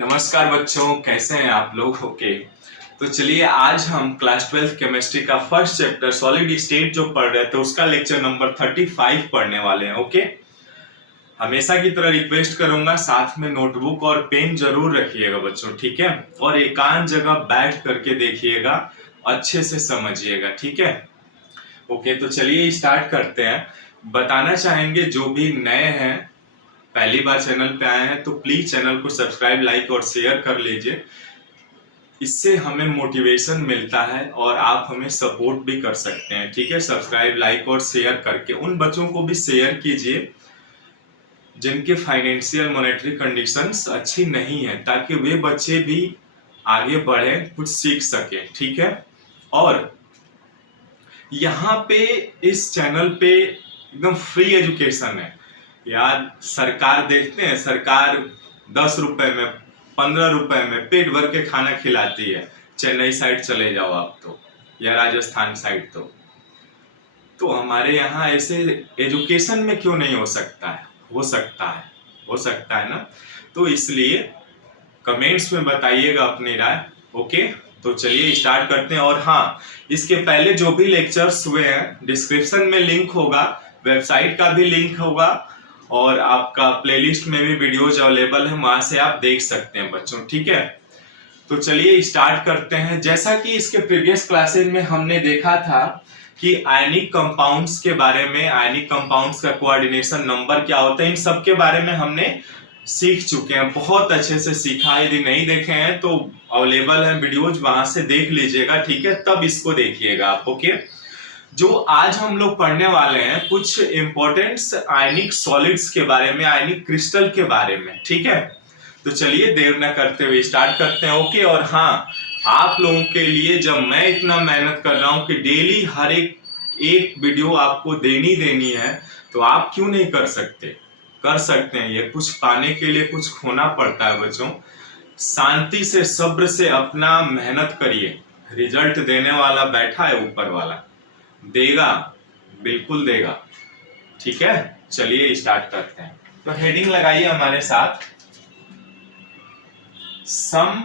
नमस्कार बच्चों, कैसे हैं आप लोग? ओके, तो चलिए आज हम क्लास 12 केमिस्ट्री का फर्स्ट चैप्टर सॉलिड स्टेट जो पढ़ रहे थे उसका लेक्चर नंबर 35 पढ़ने वाले हैं। ओके, हमेशा की तरह रिक्वेस्ट करूंगा साथ में नोटबुक और पेन जरूर रखिएगा बच्चों, ठीक है? और एकांत जगह बैठ करके देखिएगा, अच्छे से समझिएगा, ठीक है? ओके, तो चलिए स्टार्ट करते हैं। बताना चाहेंगे जो भी नए हैं, पहली बार चैनल पे आए हैं तो प्लीज चैनल को सब्सक्राइब, लाइक और शेयर कर लीजिए। इससे हमें मोटिवेशन मिलता है और आप हमें सपोर्ट भी कर सकते हैं, ठीक है? सब्सक्राइब, लाइक और शेयर करके उन बच्चों को भी शेयर कीजिए जिनके फाइनेंशियल मॉनेटरी कंडीशंस अच्छी नहीं है, ताकि वे बच्चे भी आगे बढ़े, कुछ सीख सके, ठीक है? और यहाँ पे इस चैनल पे एकदम फ्री एजुकेशन है यार। सरकार देखते हैं, सरकार 10 रुपए में, 15 रुपए में पेट भर के खाना खिलाती है। चेन्नई साइड चले जाओ आप तो, या राजस्थान साइड तो हमारे यहाँ ऐसे एजुकेशन में क्यों नहीं हो सकता है? हो सकता है ना? तो इसलिए कमेंट्स में बताइएगा अपनी राय। ओके, तो चलिए स्टार्ट करते हैं। और हाँ, इसके पहले जो भी लेक्चर्स हुए हैं डिस्क्रिप्शन में लिंक होगा, वेबसाइट का भी लिंक होगा और आपका प्लेलिस्ट में भी वीडियोज अवेलेबल है, वहां से आप देख सकते हैं बच्चों, ठीक है? तो चलिए स्टार्ट करते हैं। जैसा कि इसके प्रीवियस क्लासेस में हमने देखा था कि आयनिक कंपाउंड्स के बारे में, आयनिक कंपाउंड्स का कोऑर्डिनेशन नंबर क्या होता है, इन सब के बारे में हमने सीख चुके हैं, बहुत अच्छे से सीखा। यदि नहीं देखे हैं तो अवेलेबल है वीडियोज, वहां से देख लीजिएगा, ठीक है? तब इसको देखिएगा आप। ओके, जो आज हम लोग पढ़ने वाले हैं कुछ इंपॉर्टेंट आयनिक सॉलिड्स के बारे में, आयनिक क्रिस्टल के बारे में, ठीक है? तो चलिए देर न करते हुए स्टार्ट करते हैं। ओके, और हाँ, आप लोगों के लिए जब मैं इतना मेहनत कर रहा हूं कि डेली हर एक वीडियो आपको देनी है, तो आप क्यों नहीं कर सकते हैं। ये कुछ पाने के लिए कुछ खोना पड़ता है बच्चों। शांति से, सब्र से अपना मेहनत करिए, रिजल्ट देने वाला बैठा है ऊपर वाला, देगा, बिल्कुल देगा, ठीक है? चलिए स्टार्ट करते हैं। तो हेडिंग लगाइए हमारे साथ, सम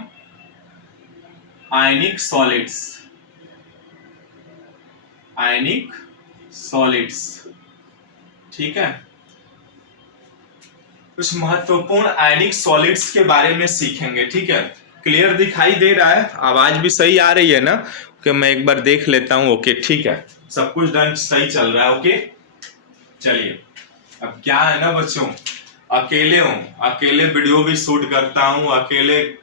आयनिक सॉलिड्स, आयनिक सॉलिड्स, ठीक है? कुछ महत्वपूर्ण आयनिक सॉलिड्स के बारे में सीखेंगे, ठीक है? क्लियर दिखाई दे रहा है? आवाज भी सही आ रही है ना? कि मैं एक बार देख लेता हूं। ओके, ठीक है, सब कुछ डन, सही चल रहा है। ओके, चलिए। अब क्या है ना बच्चों, अकेले हूं, अकेले वीडियो भी शूट करता हूं, अकेले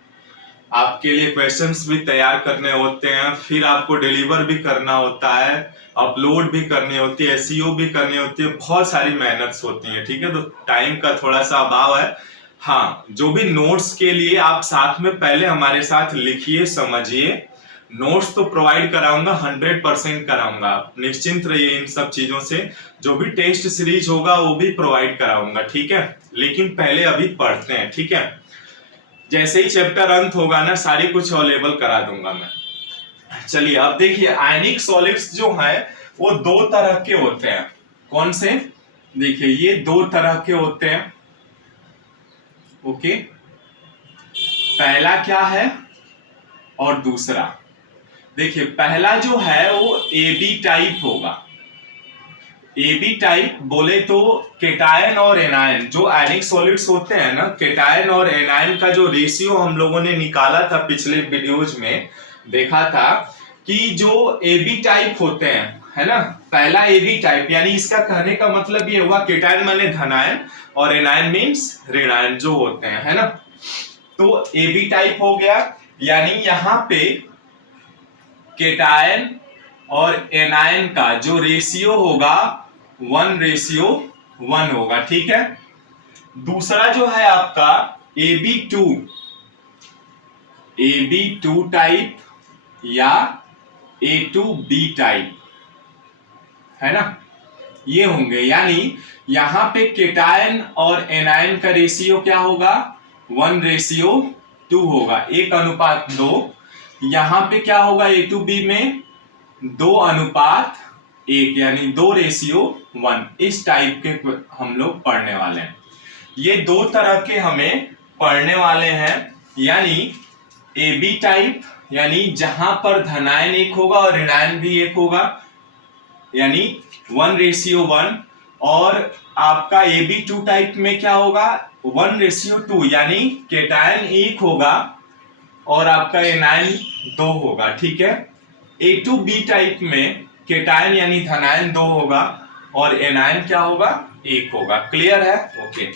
आपके लिए क्वेश्चंस भी तैयार करने होते हैं, फिर आपको डिलीवर भी करना होता है, अपलोड भी करनी होती है, एसईओ भी करनी होती है, बहुत सारी मेहनत होती है, ठीक है? तो टाइम का थोड़ा सा अभाव है। हाँ, जो भी नोट्स के लिए आप साथ में पहले हमारे साथ लिखिए, समझिए। नोट्स तो प्रोवाइड कराऊंगा, 100% कराऊंगा, आप निश्चिंत रहिए इन सब चीजों से। जो भी टेस्ट सीरीज होगा वो भी प्रोवाइड कराऊंगा, ठीक है? लेकिन पहले अभी पढ़ते हैं, ठीक है? जैसे ही चैप्टर अंत होगा ना, सारी कुछ अवेलेबल करा दूंगा मैं। चलिए अब देखिए, आयनिक सॉलिड्स जो है वो दो तरह के होते हैं। कौन से? देखिए, ये दो तरह के होते हैं। ओके, पहला क्या है और दूसरा। देखिए, पहला जो है वो AB टाइप होगा। AB टाइप बोले तो केटायन और एनायन, जो आयनिक सॉलिड्स होते हैं ना, केटायन और एनायन का जो रेशियो हम लोगों ने निकाला था पिछले वीडियोज में, देखा था कि जो AB टाइप होते हैं, है ना, पहला AB टाइप, यानी इसका कहने का मतलब ये हुआ, केटायन माने धनायन और एनायन मीन्स ऋणायन जो होते हैं, है ना? तो AB टाइप हो गया, यानी यहाँ पे केटायन और एनायन का जो रेशियो होगा 1:1 होगा, ठीक है? दूसरा जो है आपका AB2 टाइप या A2B टाइप, है ना, ये होंगे। यानी यहां पे केटायन और एनायन का रेशियो क्या होगा? 1:2 होगा, 1:2। यहां पे क्या होगा A2B में? 2:1, यानी 2:1। इस टाइप के हम लोग पढ़ने वाले हैं। ये दो तरह के हमें पढ़ने वाले हैं यानी ए बी टाइप यानी जहां पर धनायन एक होगा और ऋणायन भी एक होगा, यानी 1:1। और आपका ए बी टू टाइप में क्या होगा, 1:2, यानी केटायन एक होगा और आपका एनायन 2 होगा। ठीक है, ए टू बी टाइप में केटायन यानी धनायन 2 होगा और एनायन क्या होगा, 1 होगा। क्लियर है? ओके।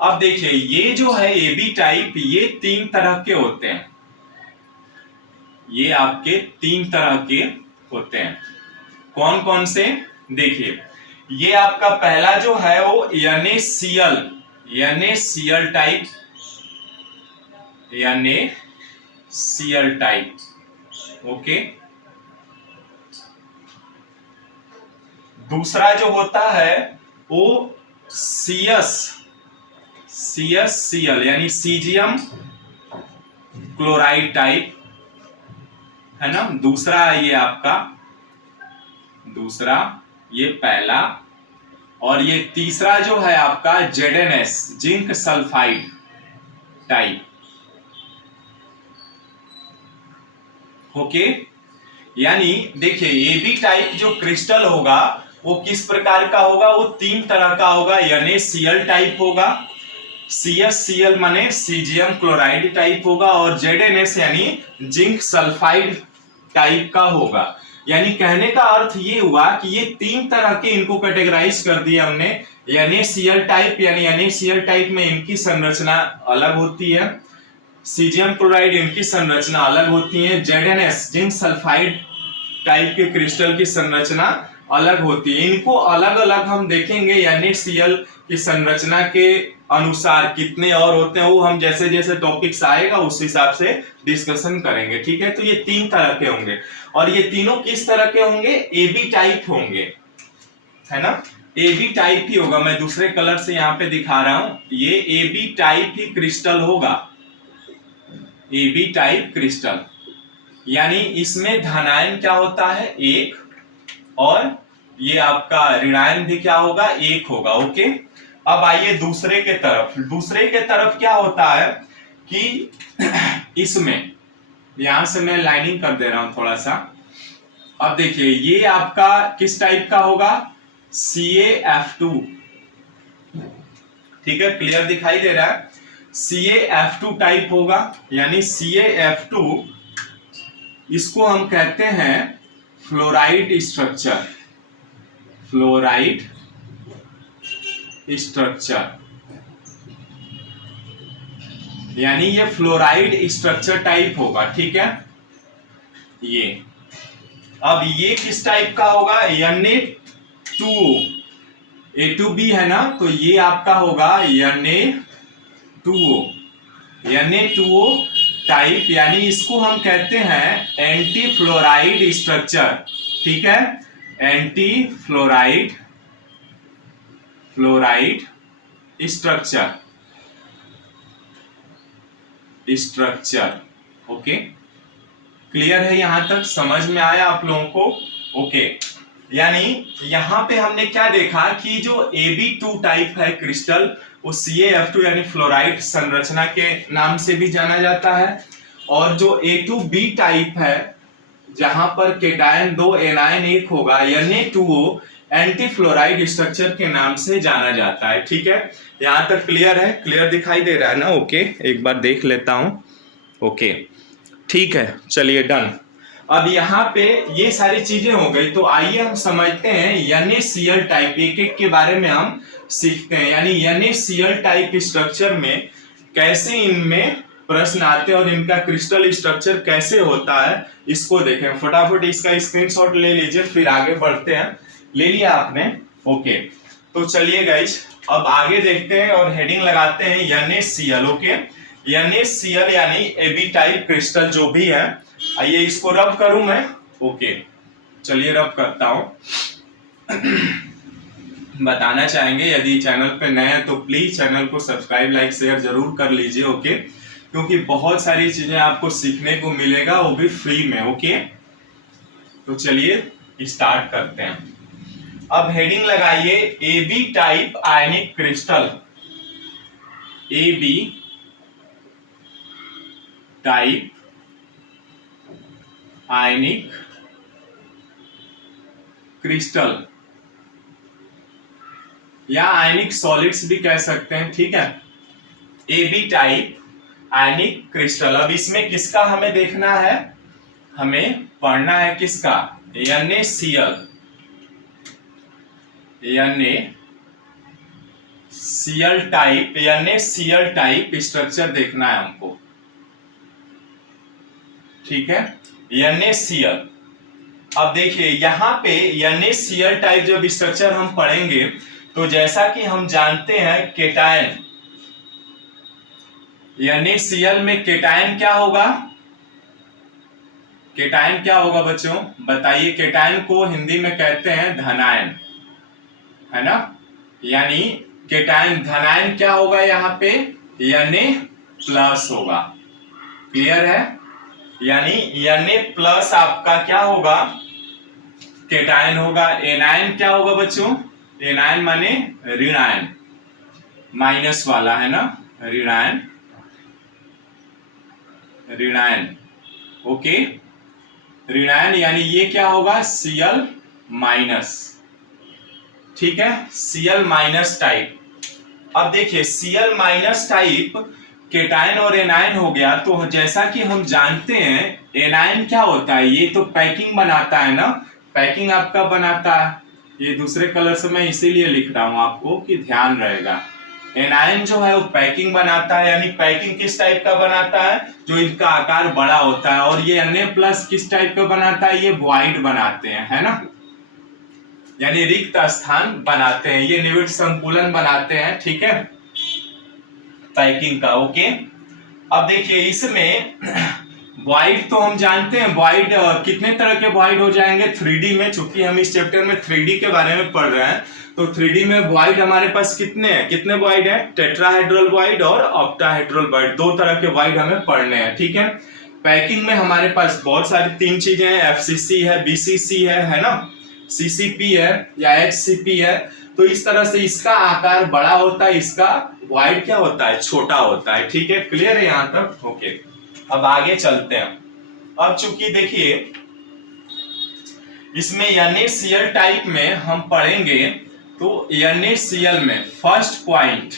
अब देखिए ये जो है ए बी टाइप, ये 3 तरह के होते हैं, ये आपके 3 तरह के होते हैं। कौन कौन से? देखिए ये आपका पहला जो है वो NaCl type, NaCl type. Okay. दूसरा जो होता है वो CsCl यानी सीजियम क्लोराइड टाइप है ना, दूसरा ये आपका, दूसरा ये पहला। और ये तीसरा जो है आपका ZnS zinc sulphide type. Okay, यानी देखिए ए बी टाइप जो क्रिस्टल होगा वो किस प्रकार का होगा, वो 3 तरह का होगा। NaCl टाइप होगा, CsCl माने सीजियम क्लोराइड टाइप होगा, और ZnS यानी जिंक सल्फाइड टाइप का होगा। यानी कहने का अर्थ ये हुआ कि ये 3 तरह के इनको कैटेगराइज कर दिया हमने। NaCl टाइप यानी NaCl टाइप में इनकी संरचना अलग होती है, सीजियम क्लोराइड इनकी संरचना अलग होती है, ZnS जिंक सल्फाइड टाइप के क्रिस्टल की संरचना अलग होती है। इनको अलग अलग हम देखेंगे NaCl की संरचना के अनुसार कितने और होते हैं, वो हम जैसे जैसे टॉपिक्स आएगा उस हिसाब से डिस्कशन करेंगे। ठीक है, तो ये 3 तरह के होंगे और ये तीनों किस तरह के होंगे, ए बी टाइप होंगे, है ना, ए बी टाइप ही होगा। मैं दूसरे कलर से यहाँ पे दिखा रहा हूं, ये ए बी टाइप ही क्रिस्टल होगा, ए बी टाइप क्रिस्टल। यानी इसमें धनायन क्या होता है, 1, और ये आपका ऋणायन भी क्या होगा, 1 होगा। ओके, अब आइए दूसरे के तरफ। दूसरे के तरफ क्या होता है कि इसमें यहां से मैं लाइनिंग कर दे रहा हूं थोड़ा सा। अब देखिए ये आपका किस टाइप का होगा, CaF2। ठीक है, क्लियर दिखाई दे रहा है, CaF2 टाइप होगा। यानी CaF2 इसको हम कहते हैं फ्लोराइड स्ट्रक्चर, फ्लोराइड स्ट्रक्चर, यानी ये फ्लोराइड स्ट्रक्चर टाइप होगा। ठीक है, ये अब ये किस टाइप का होगा, Na2O, A2B है ना, तो ये आपका होगा Na2O, Na2O टाइप। यानी इसको हम कहते हैं एंटी फ्लोराइड स्ट्रक्चर। ठीक है, anti fluoride structure. Okay, clear है? यहां तक समझ में आया आप लोगों को? ओके, यानी यहां पे हमने क्या देखा कि जो AB2 टाइप है क्रिस्टल, वो CaF2 यानी फ्लोराइड संरचना के नाम से भी जाना जाता है, और जो A2B टाइप है जहां पर केटायन 2 एनायन 1 होगा, Na2O एंटी फ्लोराइड स्ट्रक्चर के नाम से जाना जाता है। ठीक है, यहां तक क्लियर है? क्लियर दिखाई दे रहा है ना? ओके, एक बार देख लेता हूं। ओके, ठीक है, चलिए डन। अब यहाँ पे ये सारी चीजें हो गई, तो आइए हम समझते हैं NaCl टाइप, एक एक के बारे में हम सीखते हैं। यानी NaCl टाइप स्ट्रक्चर में कैसे इनमें प्रश्न आते हैं और इनका क्रिस्टल स्ट्रक्चर कैसे होता है, इसको देखें। फटाफट इसका स्क्रीनशॉट ले लीजिए, फिर आगे बढ़ते हैं। ले लिया आपने? ओके, तो चलिए गाइस अब आगे देखते हैं और हेडिंग लगाते हैं NaCl। ओके, NaCl यानी AB टाइप क्रिस्टल जो भी है। आइए इसको रब करूं मैं। ओके, चलिए रब करता हूं। बताना चाहेंगे यदि चैनल पे नए हैं तो प्लीज चैनल को सब्सक्राइब, लाइक, शेयर जरूर कर लीजिए। ओके, क्योंकि बहुत सारी चीजें आपको सीखने को मिलेगा, वो भी फ्री में। ओके, तो चलिए स्टार्ट करते हैं। अब हेडिंग लगाइए AB type ionic crystal, AB type ionic crystal या आयनिक सॉलिड्स भी कह सकते हैं, ठीक है। A B type ionic crystal. अब इसमें किसका हमें देखना है, हमें पढ़ना है किसका, NaCl NaCl टाइप स्ट्रक्चर देखना है हमको, ठीक है। NaCl। अब देखिए यहाँ पे NaCl टाइप जब स्ट्रक्चर हम पढ़ेंगे तो जैसा कि हम जानते हैं केटायन, NaCl में केटायन क्या होगा, केटायन क्या होगा बच्चों बताइए। केटायन को हिंदी में कहते हैं धनायन, है ना। यानी केटायन धनायन क्या होगा यहाँ पे, Na+ होगा, क्लियर है। यानी Na+ आपका क्या होगा, केटायन होगा। एनायन क्या होगा बच्चों, एनायन माने ऋणायन, माइनस वाला, है ना, ऋणायन, ऋणायन, ओके। ऋणायन यानी ये क्या होगा, Cl-, ठीक है, Cl- टाइप। अब देखिए Cl- टाइप केटायन और एनायन हो गया। तो जैसा कि हम जानते हैं एनायन क्या होता है, ये तो पैकिंग बनाता है ना, पैकिंग आपका बनाता है। ये दूसरे कलर से मैं इसीलिए लिख रहा हूं आपको कि ध्यान रहेगा। एनायन जो है वो पैकिंग बनाता है, यानी पैकिंग किस टाइप का बनाता है, जो इनका आकार बड़ा होता है। और ये Na+ किस टाइप का बनाता है, ये वॉइड बनाते हैं, है ना, यानी रिक्त स्थान बनाते हैं, ये निविड़ संकुलन बनाते हैं, ठीक है, पैकिंग का, ओके। अब देखिए इसमें वॉइड तो हम जानते हैं, वॉइड कितने तरह के वॉइड हो जाएंगे 3D में, चूंकि हम इस चैप्टर में 3D के बारे में पढ़ रहे हैं। तो 3D में वॉइड हमारे पास कितने हैं, कितने वॉइड है, टेट्राहेड्रल वॉइड और ऑक्टाहेड्रल वॉइड, दो तरह के वॉइड हमें पढ़ने हैं, ठीक है। पैकिंग में हमारे पास बहुत सारी 3 चीजें हैं, FCC है, BCC है ना, CCP है या HCP है। तो इस तरह से इसका आकार बड़ा होता है, इसका वॉइड क्या होता है, छोटा होता है, ठीक है, क्लियर है यहां तक, ओके। अब आगे चलते हैं। अब चूंकि देखिए इसमें NaCl टाइप में हम पढ़ेंगे, तो NaCl में first point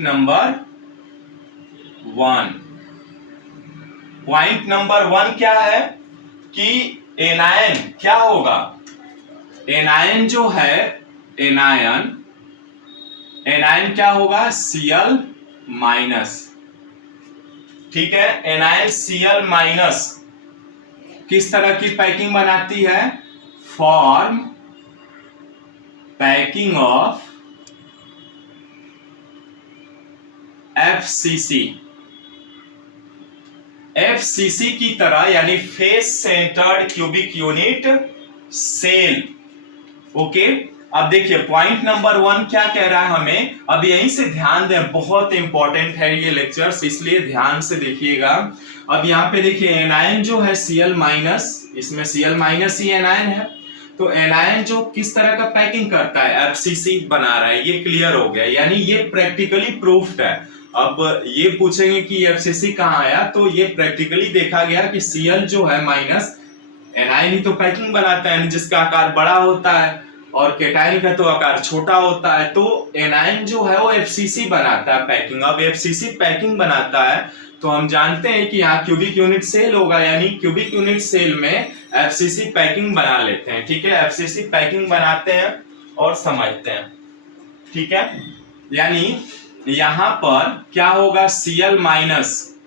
number 1, point number 1 क्या है कि एनायन क्या होगा, एनायन जो है, एनायन क्या होगा, Cl-, ठीक है। एनायन Cl- किस तरह की पैकिंग बनाती है, फॉर्म पैकिंग ऑफ FCC की तरह, यानी face centred cubic unit cell, okay. अब देखिए पॉइंट नंबर 1 क्या कह रहा है हमें, अब यहीं से ध्यान दें, बहुत इंपॉर्टेंट है ये लेक्चर्स, इसलिए ध्यान से देखिएगा। अब यहाँ पे देखिए एनायन जो है Cl-, इसमें Cl- ही एनायन है। तो एनायन जो किस तरह का पैकिंग करता है, FCC बना रहा है, ये क्लियर हो गया, यानी ये प्रैक्टिकली प्रूफ्ड है। अब ये पूछेंगे कि FCC कहाँ आया, तो ये प्रैक्टिकली देखा गया कि Cl जो है माइनस, एनायन ही तो पैकिंग बनाता है, जिसका आकार बड़ा होता है, और केटायन का तो आकार छोटा होता है। तो एनायन जो है वो FCC बनाता है पैकिंग। अब FCC पैकिंग बनाता है तो हम जानते हैं कि यहाँ क्यूबिक यूनिट सेल होगा, यानी क्यूबिक यूनिट सेल में FCC पैकिंग बना लेते हैं, ठीक है। FCC पैकिंग बनाते हैं और समझते हैं, ठीक है। यानी यहाँ पर क्या होगा, Cl-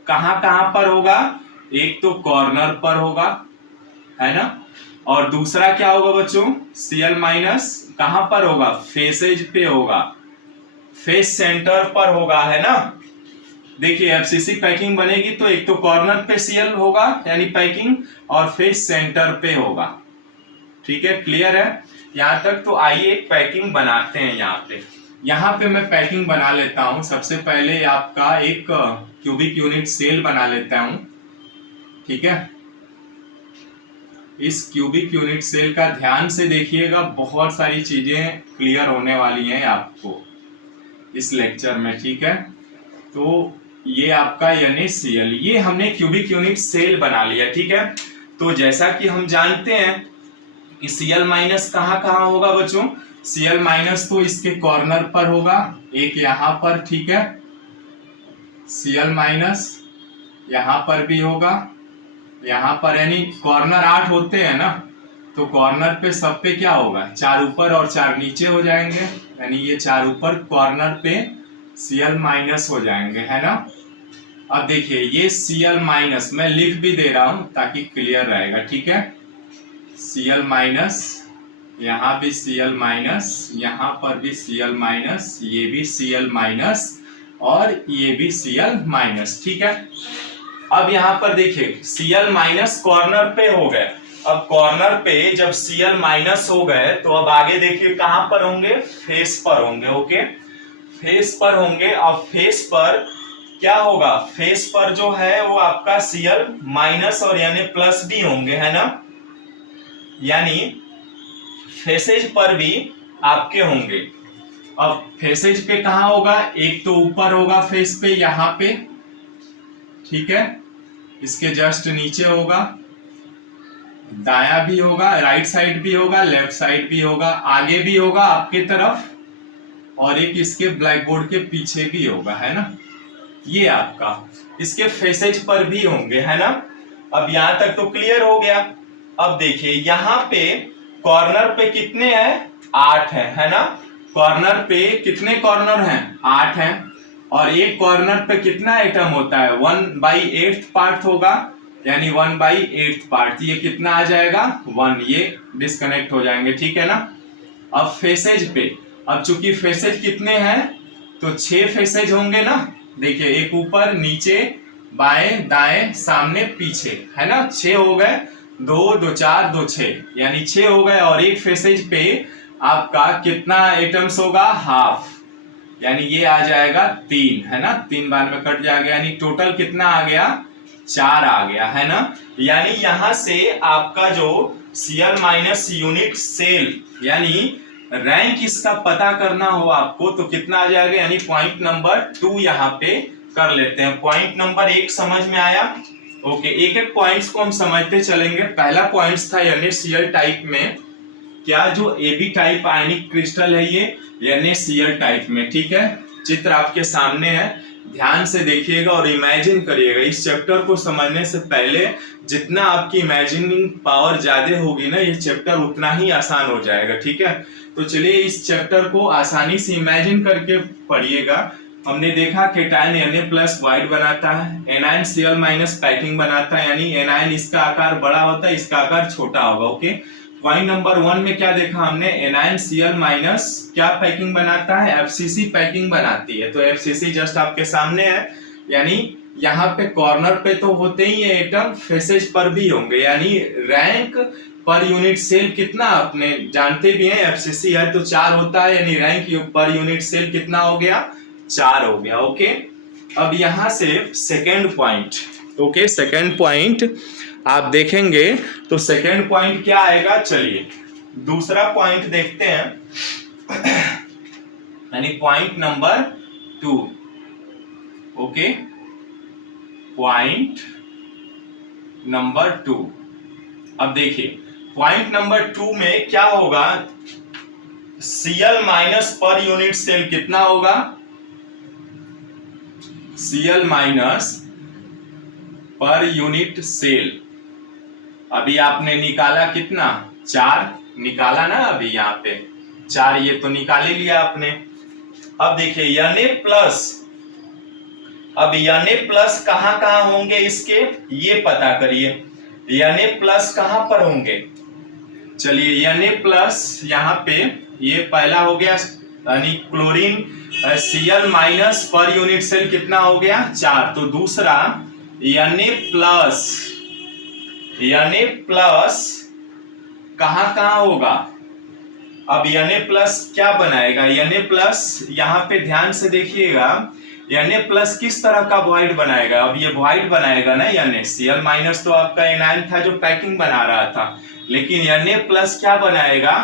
कहाँ कहाँ पर होगा, एक तो कॉर्नर पर होगा, है ना, और दूसरा क्या होगा बच्चों, Cl- कहां पर होगा, फेसेज पे होगा, फेस सेंटर पर होगा, है ना। देखिए FCC पैकिंग बनेगी तो एक तो कॉर्नर पे Cl होगा यानी पैकिंग, और फेस सेंटर पे होगा, ठीक है, क्लियर है यहां तक। तो आइए एक पैकिंग बनाते हैं। यहाँ पे मैं पैकिंग बना लेता हूं। सबसे पहले आपका एक क्यूबिक यूनिट सेल बना लेता हूं, ठीक है। इस क्यूबिक यूनिट सेल का ध्यान से देखिएगा, बहुत सारी चीजें क्लियर होने वाली हैं आपको इस लेक्चर में, ठीक है। तो ये आपका NaCl, ये हमने क्यूबिक यूनिट सेल बना लिया, ठीक है। तो जैसा कि हम जानते हैं कि Cl माइनस कहाँ कहाँ होगा बच्चों, Cl माइनस तो इसके कॉर्नर पर होगा, एक यहाँ पर, ठीक है। Cl माइनस यहाँ पर भी होगा, यहाँ पर, यानी कॉर्नर 8 होते हैं ना, तो कॉर्नर पे सब पे क्या होगा, 4 ऊपर और 4 नीचे हो जाएंगे, यानी ये 4 ऊपर कॉर्नर पे Cl माइनस हो जाएंगे, है ना। अब देखिए ये Cl माइनस मैं लिख भी दे रहा हूं ताकि क्लियर रहेगा, ठीक है। Cl माइनस, यहाँ भी Cl माइनस, यहाँ पर भी Cl माइनस, ये भी Cl माइनस और ये भी Cl माइनस, ठीक है। अब यहाँ पर देखिए Cl माइनस कॉर्नर पे हो गए। अब कॉर्नर पे जब Cl माइनस हो गए तो अब आगे देखिए कहां पर होंगे, फेस पर होंगे, ओके, फेस पर होंगे। अब फेस पर क्या होगा, फेस पर जो है वो आपका Cl माइनस और यानी प्लस भी होंगे, है ना, यानी फेसेज पर भी आपके होंगे। अब फेसेज पे कहां होगा, एक तो ऊपर होगा फेस पे, यहाँ पे, ठीक है, इसके जस्ट नीचे होगा, दाया भी होगा, राइट साइड भी होगा, लेफ्ट साइड भी होगा, आगे भी होगा आपके तरफ, और एक इसके ब्लैक बोर्ड के पीछे भी होगा, है ना। ये आपका इसके फेसेज पर भी होंगे, है ना। अब यहां तक तो क्लियर हो गया। अब देखिए यहाँ पे कॉर्नर पे कितने हैं, 8 है ना। कॉर्नर पे कितने कॉर्नर हैं, 8 हैं, और एक कॉर्नर पे कितना एटम होता है, 1/8 पार्ट होगा, यानी 1/8 पार्ट, ये कितना आ जाएगा, 1, ये डिस्कनेक्ट हो जाएंगे, ठीक है ना। अब फेसेज पे, अब चूंकि फेसेज कितने हैं तो 6 फेसेज होंगे ना, देखिए एक ऊपर, नीचे, बाएं, दाएं, सामने, पीछे, है ना, 6 हो गए, 2 2 4 2 6, यानी 6 हो गए। और एक फेसेज पे आपका कितना एटम्स होगा, हाफ, यानी ये आ जाएगा 3, है ना, 3 बार में कट जाएगा, यानी टोटल कितना आ गया, 4 आ गया, है ना। यानी यहां से आपका जो Cl माइनस यूनिट सेल यानी रैंक इसका पता करना हो आपको तो कितना आ जाएगा, यानी पॉइंट नंबर 2 यहाँ पे कर लेते हैं। पॉइंट नंबर 1 समझ में आया, ओके। एक एक पॉइंट्स को हम समझते चलेंगे। पहला पॉइंट्स था NaCl टाइप में, क्या जो AB टाइप आयनिक क्रिस्टल है ये NaCl टाइप में, ठीक है। चित्र आपके सामने है, ध्यान से देखिएगा और इमेजिन करिएगा। इस चैप्टर को समझने से पहले जितना आपकी इमेजिनिंग पावर ज्यादा होगी ना, ये चैप्टर उतना ही आसान हो जाएगा, ठीक है। तो चलिए इस चैप्टर को आसानी से इमेजिन करके पढ़िएगा। हमने देखा केटायन Na+ व्हाइट बनाता है, एनायन Cl- पैकिंग बनाता है, यानी एनायन इसका आकार बड़ा होता है, इसका आकार छोटा होगा, ओके। पॉइंट नंबर 1 में क्या देखा हमने, एनायन Cl- क्या पैकिंग बनाता है, FCC पैकिंग बनाती है। तो FCC जस्ट आपके सामने है, यानी यहाँ पे कॉर्नर पे तो होते ही है एटम, फेसेज पर भी होंगे, यानी रैंक पर यूनिट सेल कितना अपने जानते भी हैं, FCC है तो 4 होता है, यानी रैंक पर यूनिट सेल कितना हो गया, 4 हो गया, ओके। अब यहां से second point, okay, second point आप देखेंगे तो सेकेंड पॉइंट क्या आएगा, चलिए दूसरा पॉइंट देखते हैं, यानी point number 2, okay, point number 2। अब देखिए पॉइंट नंबर 2 में क्या होगा, Cl- पर यूनिट सेल कितना होगा, Cl- पर यूनिट सेल अभी आपने निकाला कितना, 4 निकाला ना, अभी यहाँ पे 4, ये तो निकाल ही लिया आपने। अब देखिए Na+, अब Na+ कहां कहां होंगे इसके, ये पता करिए, Na+ कहां पर होंगे, चलिए Na+ यहाँ पे ये पहला हो गया, यानी chlorine Cl- per unit cell कितना हो गया, 4। तो दूसरा Na+ कहां कहां होगा, अब Na+ क्या बनाएगा, Na+ यहाँ पे ध्यान से देखिएगा, Na+ किस तरह का वॉइड बनाएगा, अब ये वॉइड बनाएगा ना, Cl- तो आपका एनायन था जो पैकिंग बना रहा था, लेकिन Na+ क्या बनाएगा,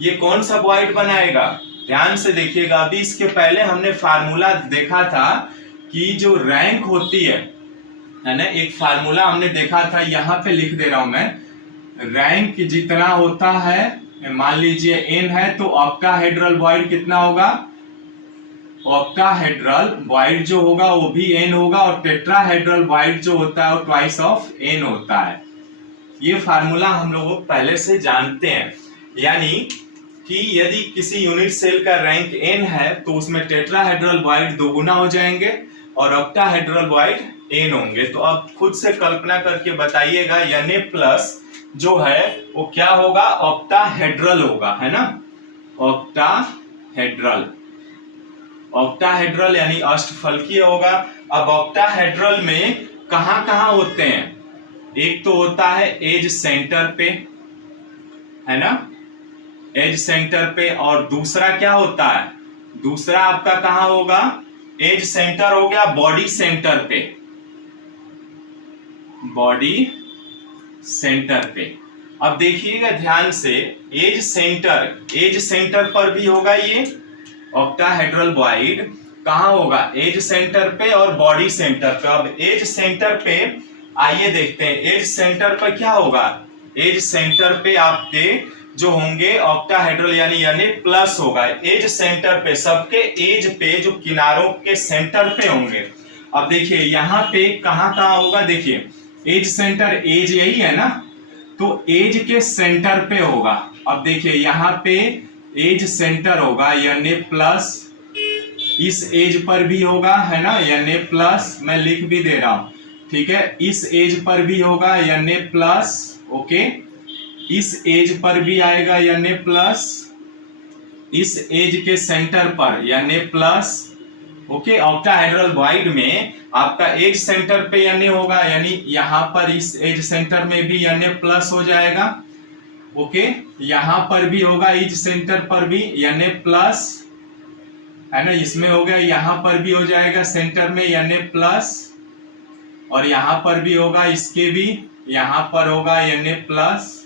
ये कौन सा वॉइड बनाएगा, ध्यान से देखिएगा। अभी इसके पहले हमने फार्मूला देखा था कि जो रैंक होती है ना, एक फार्मूला हमने देखा था, यहाँ पे लिख दे रहा हूं मैं। रैंक जितना होता है, मान लीजिए n है, तो ऑक्टाहेड्रल वॉइड कितना होगा, ऑक्टाहेड्रल वॉइड जो होगा वो भी n होगा, और टेट्राहेड्रल वॉइड जो होता है वो ट्वाइस ऑफ n होता है। ये फार्मूला हम लोग पहले से जानते हैं, यानी कि यदि किसी यूनिट सेल का रैंक n है तो उसमें टेट्राहेड्रल वॉइड दोगुना हो जाएंगे और ऑक्टाहेड्रल वॉइड n होंगे। तो अब खुद से कल्पना करके बताइएगा, Na प्लस जो है वो क्या होगा, ऑक्टाहेड्रल होगा, है ना, ऑक्टाहेड्रल, ऑक्टाहेड्रल यानी अष्टफलकीय होगा। अब ऑक्टाहेड्रल में कहां कहां होते हैं, एक तो होता है एज सेंटर पे, है ना, एज सेंटर पे, और दूसरा क्या होता है, दूसरा आपका कहां होगा, एज सेंटर हो गया बॉडी सेंटर पे, बॉडी सेंटर पे। अब देखिएगा ध्यान से, एज सेंटर पर भी होगा ये ऑक्टाहेड्रल वॉइड, कहां होगा, एज सेंटर पे और बॉडी सेंटर पे। अब एज सेंटर पे आइए देखते हैं, एज सेंटर पर क्या होगा, एज सेंटर पे आपके जो होंगे ऑक्टाहेड्रल यानी Na प्लस होगा, एज सेंटर पे, सबके एज पे जो किनारों के सेंटर पे होंगे। अब देखिए यहाँ पे कहां कहां होगा, देखिए एज सेंटर, एज यही है ना, तो एज के सेंटर पे होगा। अब देखिए यहाँ पे एज सेंटर होगा Na प्लस, इस एज पर भी होगा, है ना, Na प्लस, मैं लिख भी दे रहा हूं, ठीक है, इस एज पर भी होगा Na प्लस, ओके, इस एज पर भी आएगा Na प्लस, इस एज के सेंटर पर Na plus, okay. Octahedral void में आपका एज सेंटर पे Na होगा, यानी यहां पर इस एज सेंटर में भी Na प्लस हो जाएगा, ओके, यहां पर भी होगा एज सेंटर पर भी Na प्लस, है ना, इसमें हो गया, यहां पर भी हो जाएगा सेंटर में Na प्लस, और यहां पर भी होगा, इसके भी यहां पर होगा Na प्लस,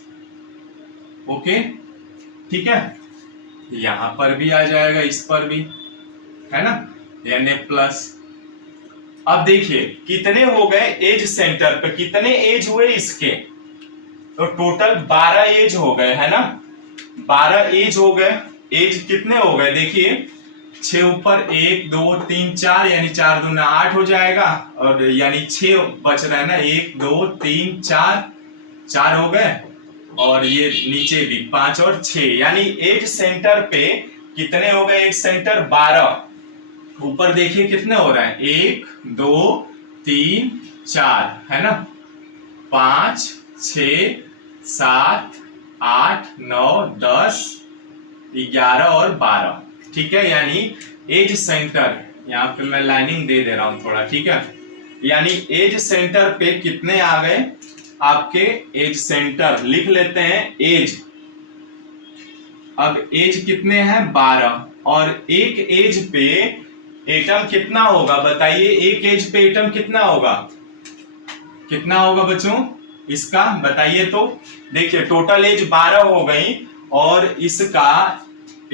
ओके, ठीक है, यहां पर भी आ जाएगा, इस पर भी, है ना, Na प्लस। अब देखिए कितने हो गए एज सेंटर पे, कितने एज हुए इसके, तो टोटल 12 एज हो गए, है ना, 12 एज हो गए। एज कितने हो गए, देखिए 6 ऊपर 1 2 3 4, यानी 4 दूना 8 हो जाएगा, और यानी 6 बच रहा है ना, 1 2 3 4, 4 हो गए, और ये नीचे भी 5 और 6, यानी एज सेंटर पे कितने हो गए, एज सेंटर 12। ऊपर देखिए कितने हो रहा है, 1 2 3 4, है ना, 5 6 7 8 9 10 11 और 12, ठीक है, यानी एज सेंटर, यहाँ पे मैं लाइनिंग दे दे रहा हूं थोड़ा, ठीक है, यानी एज सेंटर पे कितने आ गए आपके, एज सेंटर लिख लेते हैं एज। अब एज कितने हैं, 12, और एक एज पे एटम कितना होगा, बताइए, एक एज पे एटम कितना होगा, कितना होगा बच्चों, इसका बताइए। तो देखिए टोटल एज 12 हो गई, और इसका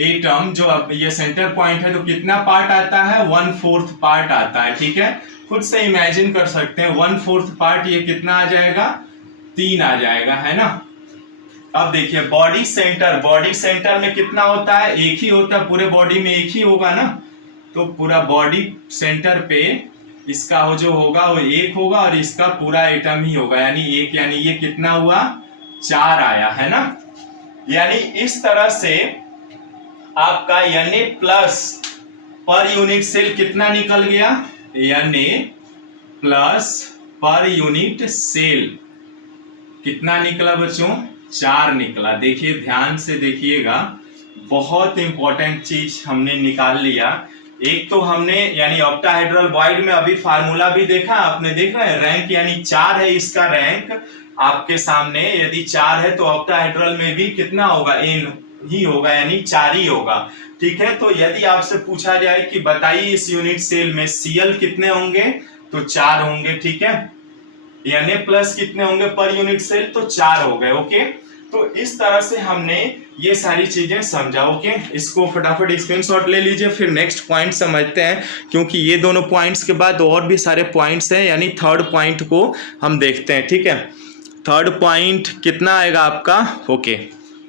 एटम जो अब ये सेंटर पॉइंट है तो कितना पार्ट आता है, 1/4 पार्ट आता है, ठीक है, खुद से इमेजिन कर सकते हैं, 1/4 पार्ट, ये कितना आ जाएगा, 3 आ जाएगा, है ना। अब देखिए बॉडी सेंटर में कितना होता है, एक ही होता है, पूरे बॉडी में एक ही होगा ना, तो पूरा बॉडी सेंटर पे इसका हो जो होगा वो 1 होगा, और इसका पूरा एटम ही होगा, यानी 1, यानी ये कितना हुआ, 4 आया, है ना। यानी इस तरह से आपका Na plus per unit cell कितना निकल गया, Na plus per unit cell कितना निकला बच्चों, 4 निकला। देखिए ध्यान से देखिएगा, बहुत इंपॉर्टेंट चीज हमने निकाल लिया। एक तो हमने यानी ऑक्टाहेड्रल वॉइड में अभी फार्मूला भी देखा, आपने देख रहे हैं, रैंक यानी 4 है इसका रैंक आपके सामने, यदि 4 है तो ऑक्टाहेड्रल में भी कितना होगा, n ही होगा, यानी 4 ही होगा, ठीक है। तो यदि आपसे पूछा जाए कि बताइए इस यूनिट सेल में Cl कितने होंगे, तो 4 होंगे, ठीक है, Na प्लस कितने होंगे पर यूनिट सेल, तो 4 हो गए, ओके। तो इस तरह से हमने ये सारी चीजें समझा। ओके, इसको फटाफट स्क्रीनशॉट ले लीजिए, फिर नेक्स्ट पॉइंट समझते हैं, क्योंकि ये दोनों पॉइंट्स के बाद और भी सारे पॉइंट्स हैं, यानी थर्ड पॉइंट को हम देखते हैं। ठीक है, थर्ड पॉइंट कितना आएगा आपका? ओके,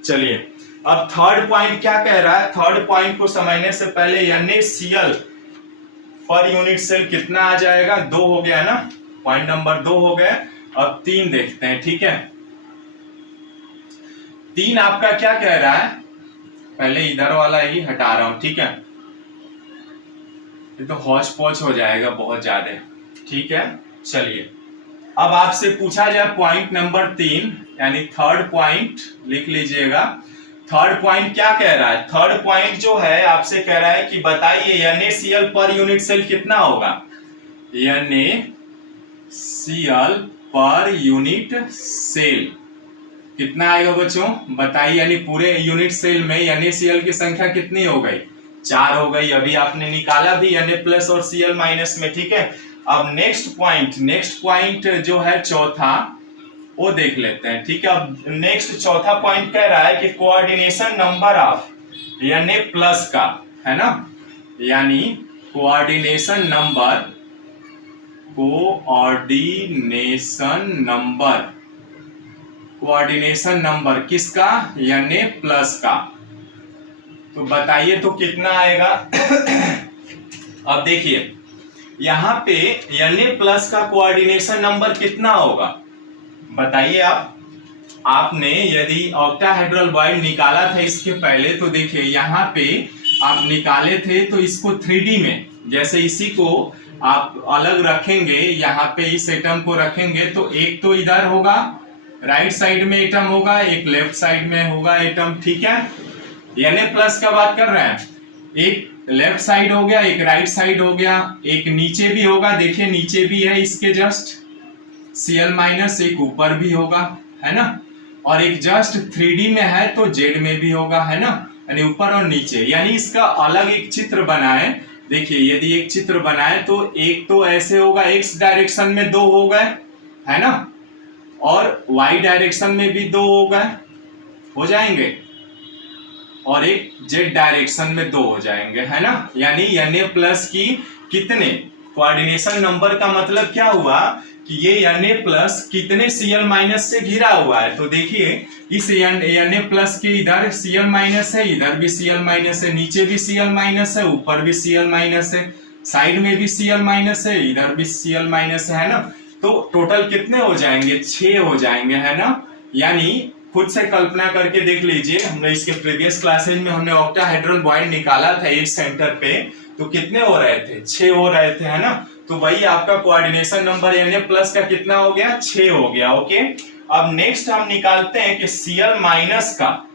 चलिए अब थर्ड पॉइंट क्या कह रहा है। थर्ड पॉइंट को समझने से पहले NaCl पर यूनिट सेल कितना आ जाएगा? 2 हो गया ना, पॉइंट नंबर 2 हो गया। अब 3 देखते हैं। ठीक है, 3 आपका क्या कह रहा है? पहले इधर वाला ही हटा रहा हूं। ठीक है, ये तो हौच पौच हो जाएगा बहुत ज्यादा। ठीक है, चलिए अब आपसे पूछा जाए पॉइंट नंबर 3 यानी थर्ड पॉइंट, लिख लीजिएगा। थर्ड पॉइंट क्या कह रहा है? थर्ड पॉइंट जो है आपसे कह रहा है कि बताइए NaCl पर यूनिट सेल कितना होगा? NaCl पर यूनिट सेल कितना आएगा बच्चों? बताइए, यानी पूरे यूनिट सेल में NaCl की संख्या कितनी हो गई? 4 हो गई। अभी आपने निकाला भी Na+ और Cl- में। ठीक है, अब नेक्स्ट पॉइंट जो है चौथा, वो देख लेते हैं। ठीक है, अब नेक्स्ट चौथा पॉइंट कह रहा है कि कोऑर्डिनेशन नंबर ऑफ Na+ का, है ना, यानी कोऑर्डिनेशन नंबर किसका? Na+ का। तो बताइए तो कितना आएगा? अब देखिए यहाँ पे Na+ का कोऑर्डिनेशन नंबर कितना होगा? बताइए आप। आपने यदि ऑक्टाहेड्रल बॉन्ड निकाला था इसके पहले, तो देखिए यहाँ पे आप निकाले थे तो इसको 3D में, जैसे इसी को आप अलग रखेंगे, यहाँ पे इस एटम को रखेंगे, तो एक तो इधर होगा, राइट साइड में एटम होगा, एक लेफ्ट साइड में होगा एटम। ठीक है, Na+ का बात कर रहे हैं, एक लेफ्ट साइड हो गया, एक राइट साइड हो गया, एक नीचे भी होगा, देखिए नीचे भी है इसके जस्ट Cl-, एक ऊपर भी होगा, है ना, और एक जस्ट 3D में है तो Z में भी होगा, है ना, यानी ऊपर और नीचे। यानी इसका अलग एक चित्र बनाए। देखिए यदि एक चित्र बनाए तो एक तो ऐसे होगा, X डायरेक्शन में 2 हो गए, है ना, और Y डायरेक्शन में भी 2 हो गए, हो जाएंगे, और एक Z डायरेक्शन में 2 हो जाएंगे, है ना। यानी Na+ की कितने, कोऑर्डिनेशन नंबर का मतलब क्या हुआ कि ये Na+ कितने Cl- से घिरा हुआ है। तो देखिए इस Na+ के इधर Cl- है, इधर भी Cl- है, नीचे भी Cl- है, ऊपर भी Cl- है, साइड में भी Cl- है, इधर भी Cl- है ना। तो टोटल कितने हो जाएंगे? 6 हो जाएंगे, है ना। यानी खुद से कल्पना करके देख लीजिए, हमने इसके प्रीवियस क्लासेज में हमने ऑक्टाहेड्रल बॉन्ड निकाला था एक सेंटर पे, तो कितने हो रहे थे? 6 हो रहे थे, है ना। तो वही आपका कोऑर्डिनेशन नंबर Na+ का कितना हो गया? 6 हो गया। ओके, अब नेक्स्ट हम निकालते हैं कि Cl- का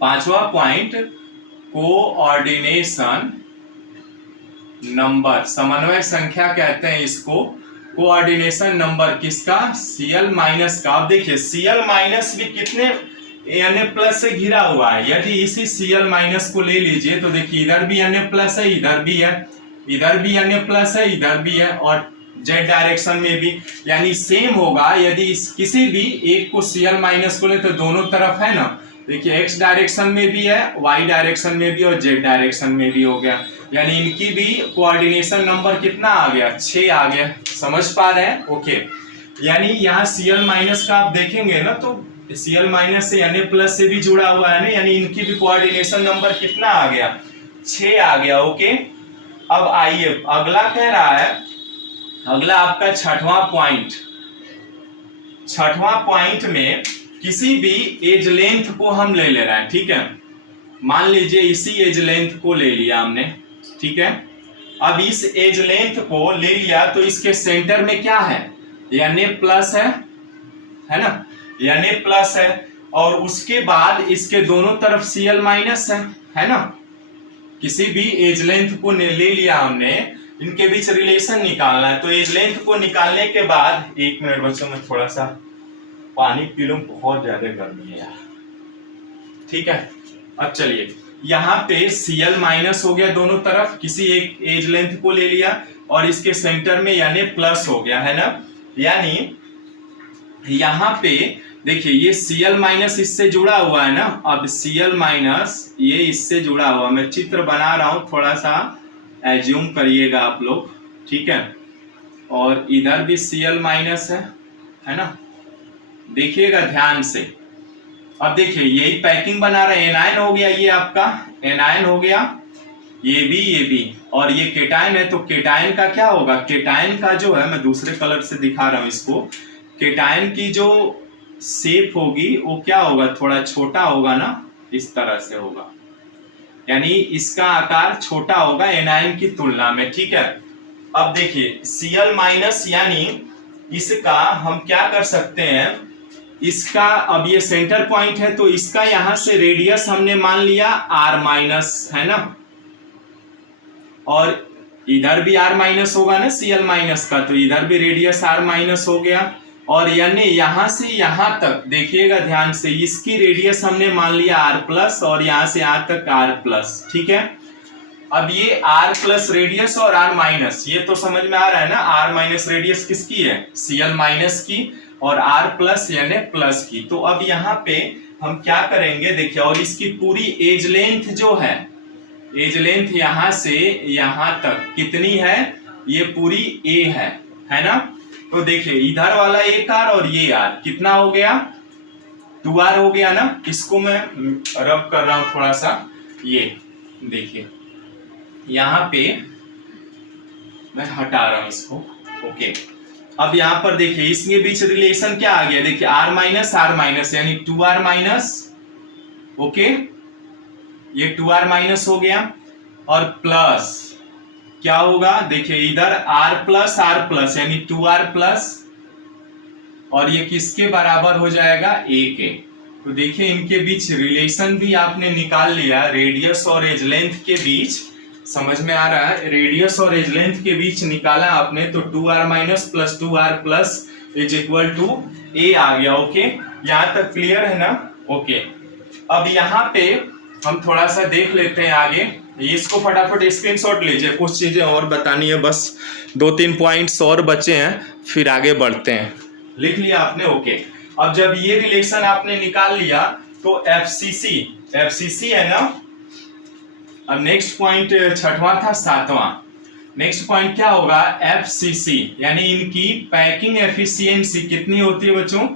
पांचवा पॉइंट, कोऑर्डिनेशन नंबर, समन्वय संख्या कहते हैं इसको, कोऑर्डिनेशन नंबर किसका? Cl- का। अब देखिए Cl- भी कितने Na+ से घिरा हुआ है। यदि इसी Cl- को ले लीजिए तो देखिए इधर भी Na+ है, इधर भी है, इधर भी Na+ है, इधर भी है, और Z डायरेक्शन में भी, यानी सेम होगा। यदि किसी भी एक को Cl- को ले तो दोनों तरफ है ना, देखिए X डायरेक्शन में भी है, Y डायरेक्शन में भी, और Z डायरेक्शन में भी हो गया। यानी इनकी भी कोऑर्डिनेशन नंबर कितना आ गया? 6 आ गया। समझ पा रहे हैं? ओके, यानी यहाँ Cl- का आप देखेंगे ना, तो Cl- से Na+ से भी जुड़ा हुआ है ना, यानी इनकी भी कोऑर्डिनेशन नंबर कितना आ गया? 6 आ गया। ओके, अब आइए अगला कह रहा है, अगला आपका छठवां पॉइंट में किसी भी एज लेंथ को हम ले रहे हैं। ठीक है, मान लीजिए इसी एज लेंथ को ले लिया हमने। ठीक है, अब इस एज लेंथ को ले लिया तो इसके सेंटर में क्या है? Na+ है ना, Na+ है, और उसके बाद इसके दोनों तरफ Cl- है ना। किसी भी एज लेंथ को ले लिया हमने, इनके बीच रिलेशन निकालना है। तो एज लेंथ को निकालने के बाद, 1 मिनट बच्चों में थोड़ा सा पानी पी लूं, बहुत ज्यादा गर्मी है यार। ठीक है, अब चलिए यहाँ पे Cl- हो गया दोनों तरफ, किसी एक एज लेंथ को ले लिया, और इसके सेंटर में Na+ हो गया, है ना। यानी यहाँ पे देखिए ये Cl माइनस इससे जुड़ा हुआ है ना, अब Cl माइनस ये इससे जुड़ा हुआ, मैं चित्र बना रहा हूं, थोड़ा सा एज्यूम करिएगा आप लोग, ठीक है। और इधर भी Cl माइनस है ना, देखिएगा ध्यान से। अब देखिए यही पैकिंग बना रहे हैं, एनायन हो गया, ये आपका एनायन हो गया, ये भी और ये केटायन है, तो केटायन का क्या होगा, केटायन का जो है, मैं दूसरे कलर से दिखा रहा हूं इसको, केटायन की जो शेप होगी वो क्या होगा, थोड़ा छोटा होगा ना, इस तरह से होगा, यानी इसका आकार छोटा होगा एनायन की तुलना में, ठीक है। अब देखिए Cl माइनस, यानी इसका हम क्या कर सकते हैं, इसका अब ये सेंटर पॉइंट है, तो इसका यहां से रेडियस हमने मान लिया r माइनस, है ना, और इधर भी r माइनस होगा ना Cl माइनस का, तो इधर भी रेडियस r माइनस हो गया, और यानी यहां से यहां तक देखिएगा ध्यान से, इसकी रेडियस हमने मान लिया r प्लस, और यहां से यहां तक r प्लस, ठीक है। अब ये r प्लस रेडियस और r माइनस, ये तो समझ में आ रहा है ना, r माइनस रेडियस किसकी है, Cl माइनस की, और r प्लस यानी प्लस की। तो अब यहाँ पे हम क्या करेंगे, देखिए, और इसकी पूरी एज लेंथ जो है, एज लेंथ यहाँ से यहाँ तक कितनी है, ये पूरी a है ना। तो देखिए इधर वाला एक r और ये r कितना हो गया, 2r हो गया ना। इसको मैं रब कर रहा हूं थोड़ा सा, ये देखिए यहाँ पे मैं हटा रहा हूं इसको, ओके। अब यहाँ पर देखिए इसके बीच रिलेशन क्या आ गया, देखिए r माइनस यानी 2r माइनस, ओके, ये 2r माइनस हो गया, और प्लस क्या होगा, देखिए इधर r प्लस यानी 2r प्लस, और ये किसके बराबर हो जाएगा, a के। तो देखिए इनके बीच रिलेशन भी आपने निकाल लिया, रेडियस और एज लेंथ के बीच, समझ में आ रहा है, रेडियस और एज लेंथ के बीच निकाला आपने, तो 2r minus plus 2r plus is equal to a आ गया, ओके। यहाँ तक क्लियर है ना, ओके। अब यहाँ पे हम थोड़ा सा देख लेते हैं आगे, इसको फटाफट स्क्रीनशॉट लीजिए, कुछ चीजें और बतानी है, बस 2-3 पॉइंट्स और बचे हैं, फिर आगे बढ़ते हैं। लिख लिया आपने, ओके। अब जब ये रिलेशन आपने निकाल लिया, तो एफसीसी है ना। अब नेक्स्ट पॉइंट छठवां था, सातवां नेक्स्ट पॉइंट क्या होगा, एफसीसी, यानी इनकी पैकिंग एफिशिएंसी कितनी होती है बच्चों,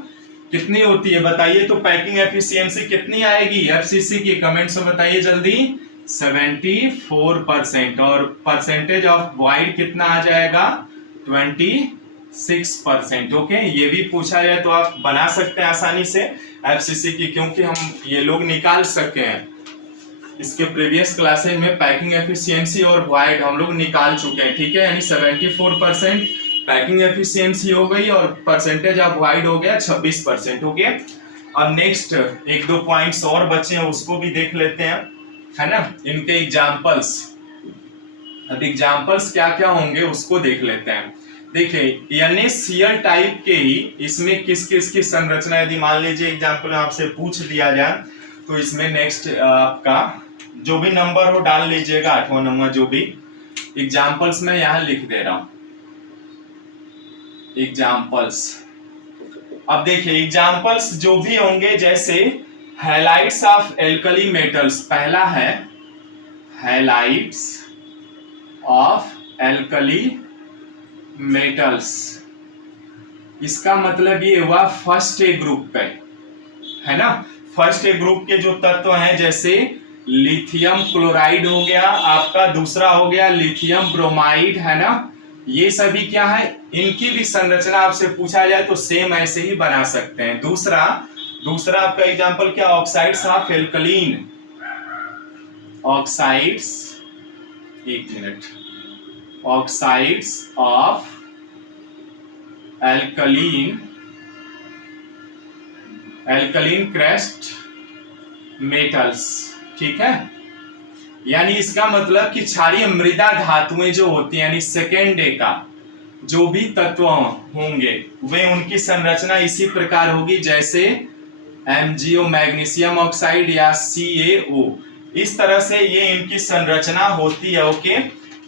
कितनी होती है बताइए। तो पैकिंग एफिशिएंसी कितनी आएगी एफसीसी की, कमेंट्स में बताइए जल्दी, 74%, और परसेंटेज ऑफ वॉइड कितना आ जाएगा, 26%, ओके। ये भी पूछा जाए तो आप बना सकते हैं आसानी से एफसीसी की, क्योंकि हम ये लोग निकाल सकते हैं, इसके प्रीवियस क्लासेज में पैकिंग एफिशिएंसी और वॉइड हम लोग निकाल चुके हैं, ठीक है। यानी 74% पैकिंग एफिशिएंसी हो गई, और परसेंटेज ऑफ वॉइड हो गया 26%, ओके। अब नेक्स्ट 1-2 पॉइंट्स और बचे हैं, उसको भी देख लेते हैं, है ना, इनके एग्जाम्पल्स। अब एग्जाम्पल्स क्या क्या होंगे उसको देख लेते हैं। देखिए NaCl टाइप के ही इसमें किस किस की संरचना, यदि मान लीजिए एग्जाम्पल आपसे पूछ दिया जाए, तो इसमें नेक्स्ट आपका जो भी नंबर हो डाल लीजिएगा, 8वां नंबर, जो भी एग्जाम्पल्स मैं यहाँ लिख दे रहा हूं, एग्जाम्पल्स। अब देखिए एग्जाम्पल्स जो भी होंगे, जैसे हैलाइड्स ऑफ एल्कली मेटल्स, पहला है हैलाइड्स ऑफ एल्कली मेटल्स, इसका मतलब ये हुआ फर्स्ट ए ग्रुप पे, है ना। फर्स्ट ए ग्रुप के जो तत्व हैं, जैसे लिथियम क्लोराइड हो गया आपका, दूसरा हो गया लिथियम ब्रोमाइड, है ना। ये सभी क्या है, इनकी भी संरचना आपसे पूछा जाए तो सेम ऐसे ही बना सकते हैं। दूसरा आपका एग्जांपल क्या, ऑक्साइड्स ऑफ एल्कलीन, ऑक्साइड्स, एक minute, oxides of alkaline crest metals, ठीक है। यानी इसका मतलब कि क्षारीय मृदा धातुएं जो होती हैं, यानी सेकेंड डे का जो भी तत्व होंगे, वे उनकी संरचना इसी प्रकार होगी जैसे MgO मैग्नीशियम ऑक्साइड या CaO, इस तरह से ये इनकी संरचना होती है, ओके।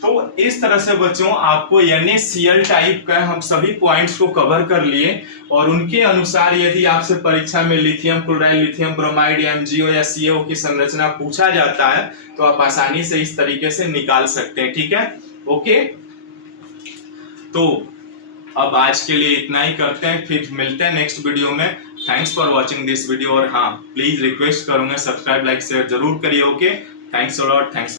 तो इस तरह से बच्चों आपको NaCl टाइप का हम सभी पॉइंट्स को कवर कर लिए, और उनके अनुसार यदि आपसे परीक्षा में lithium chloride, lithium bromide, MgO या CaO की संरचना पूछा जाता है तो आप आसानी से इस तरीके से निकाल सकते हैं। ठीक है, ओके। तो अब आज के लिए इतना ही करते हैं, फिर मिलते हैं नेक्स्ट वीडियो में। Thanks for watching this video, और हाँ प्लीज रिक्वेस्ट करूंगा सब्सक्राइब, लाइक, शेयर जरूर करिए। Okay, thanks a lot, thanks.